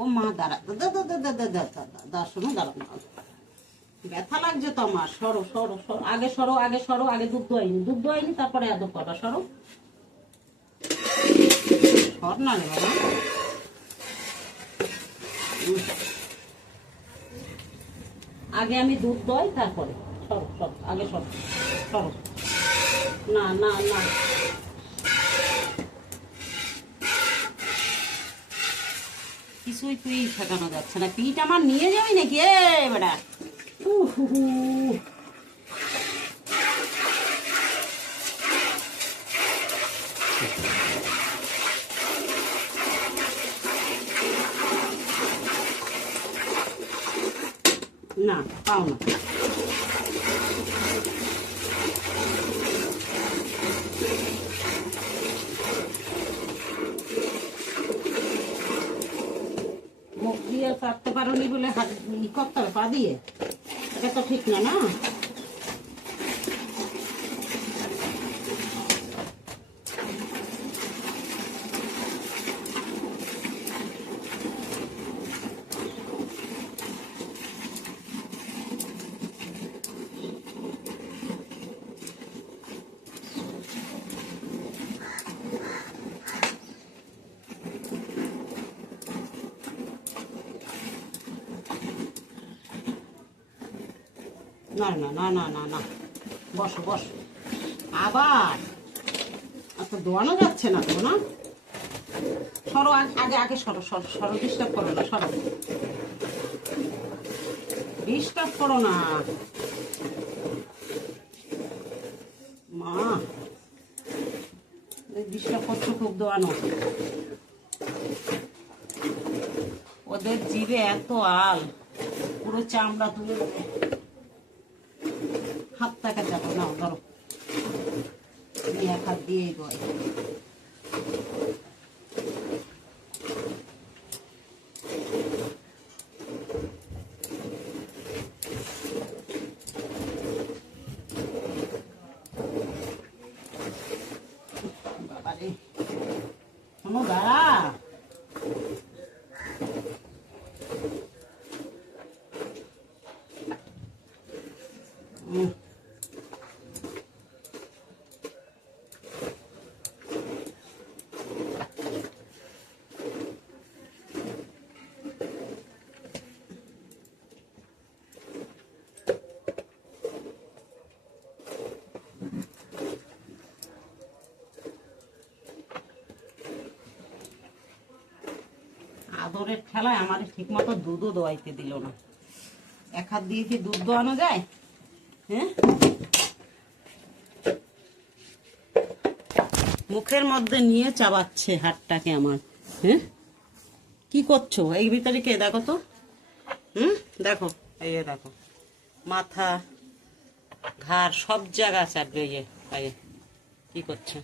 ও মা দাঁড়া, শোনো দাঁড়া, ব্যথা লাগছে তো আমার। সরো সরো সরো, আগে সরো, আগে সরো, আগে দুধ দোয়াইনি তারপরে এত করা। সরো, সর না রে বাবা। আগে আমি দুধ দোয়াই তারপরে। সরো সরো, আগে সরো সরো। না না না, কিছুই তুই ঠেকানো যাচ্ছে না। পিঠ আমার নিয়ে যাবি নাকি এ বেটা? না পাও না। মুখ দিয়ে চাপতে পারোনি বলে হাত করতে হবে পা দিয়ে, এটা তো ঠিক না। না না না না না না না, বসো বসো। আবার আচ্ছা, দোয়ানো যাচ্ছে না তো? না সরো, আগে আগে সরো সরো সরো, ডিস্টার্ব করো না, সরো, ডিস্টার্ব করো না মা। ডিস্টার্ব করছো খুব দোয়ানো। ওদের জিভে এত আল, পুরো চামড়া তুলে দেবে। হাত টাকা যাবো না, ধরো, এক হাত দিয়ে গয়। বাবারে, শোনো দাঁড়া। আদরের ঠেলায় আমার ঠিক মতো দুধও দোয়াইতে দিল না। এক হাত দিয়ে কি দুধ দোয়ানো যায়? হ্যাঁ, মুখের মধ্যে নিয়ে চাবাচ্ছে হাতটাকে আমার। হ্যাঁ, কি করছো? এই ভিতরে কে? দেখো তো। দেখো, এই দেখো, মাথা ঘাড় সব জায়গা চাটবে। কি করছে?